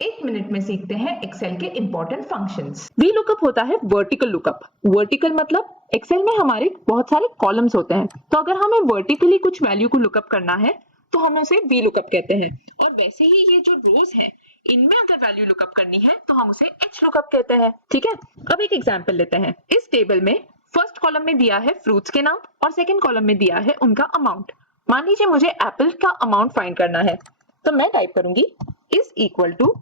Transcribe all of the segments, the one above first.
एक मिनट में सीखते हैं एक्सेल के इंपॉर्टेंट फंक्शंस। वी लुकअप होता है वर्टिकल लुकअप। वर्टिकल मतलब एक्सेल में हमारे बहुत सारे कॉलम्स होते हैं, तो अगर हमें वर्टिकली कुछ वैल्यू को लुकअप करना है तो हम उसे वी लुकअप कहते हैं। और वैसे ही ये जो रोज हैं, इनमें अगर वैल्यू लुकअप करनी है तो हम उसे एच लुकअप कहते हैं। ठीक है, अब एक एग्जांपल लेते हैं। इस टेबल में फर्स्ट कॉलम में दिया है फ्रूट्स के नाम और सेकंड कॉलम में दिया है उनका अमाउंट। मान लीजिए मुझे एप्पल का अमाउंट फाइंड करना है, तो मैं टाइप करूंगी is equal to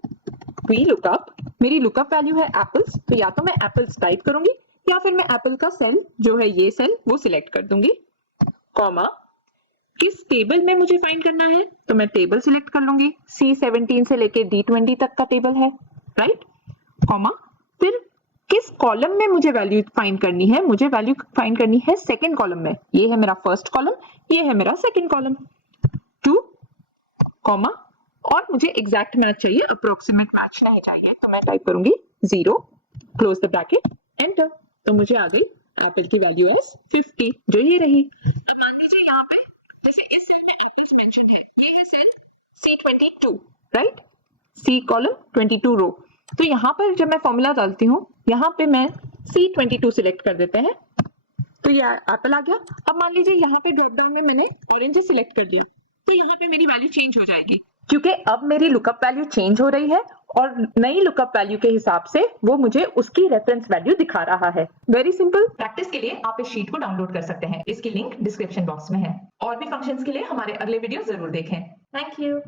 V lookup. मेरी लुकअप वैल्यू है एप्पल्स, तो या तो मैं एप्पल्स टाइप करूंगी या फिर मैं एप्पल का सेल जो है ये सेल वो सिलेक्ट कर दूंगी, कॉमा किस टेबल में मुझे फाइंड करना है तो मैं टेबल सिलेक्ट कर लूंगी। C17 से लेके D20 तक का टेबल है, राइट, कॉमा फिर किस कॉलम में मुझे वैल्यू फाइंड करनी है। मुझे वैल्यू फाइंड करनी है सेकंड कॉलम में। ये है मेरा फर्स्ट कॉलम, ये है मेरा सेकंड कॉलम। टू, कॉमा और मुझे एग्जैक्ट मैच चाहिए, अप्रोक्सीमेट मैच नहीं चाहिए, तो मैं टाइप करूंगी 0, क्लोज द ब्रैकेट, एंटर। तो मुझे आ गई एप्पल की वैल्यू एज 50, जो ये रही। अब मान लीजिए यहाँ पे जैसे इस सेल में एप्पल्स मेंशन है, ये है cell C22, right, C column 22 row. तो यहाँ पर जब मैं फॉर्मूला डालती हूँ, यहाँ पे मैं C22 सिलेक्ट कर देते हैं, तो ये एप्पल आ गया। अब मान लीजिए यहाँ पे ड्रॉप डाउन में मैंने ऑरेंज सिलेक्ट कर दिया, तो यहाँ पे मेरी वैल्यू चेंज हो जाएगी, क्योंकि अब मेरी लुकअप वैल्यू चेंज हो रही है और नई लुकअप वैल्यू के हिसाब से वो मुझे उसकी रेफरेंस वैल्यू दिखा रहा है। Very simple. प्रैक्टिस के लिए आप इस शीट को डाउनलोड कर सकते हैं, इसकी लिंक डिस्क्रिप्शन बॉक्स में है। और भी फंक्शंस के लिए हमारे अगले वीडियो जरूर देखें। Thank you.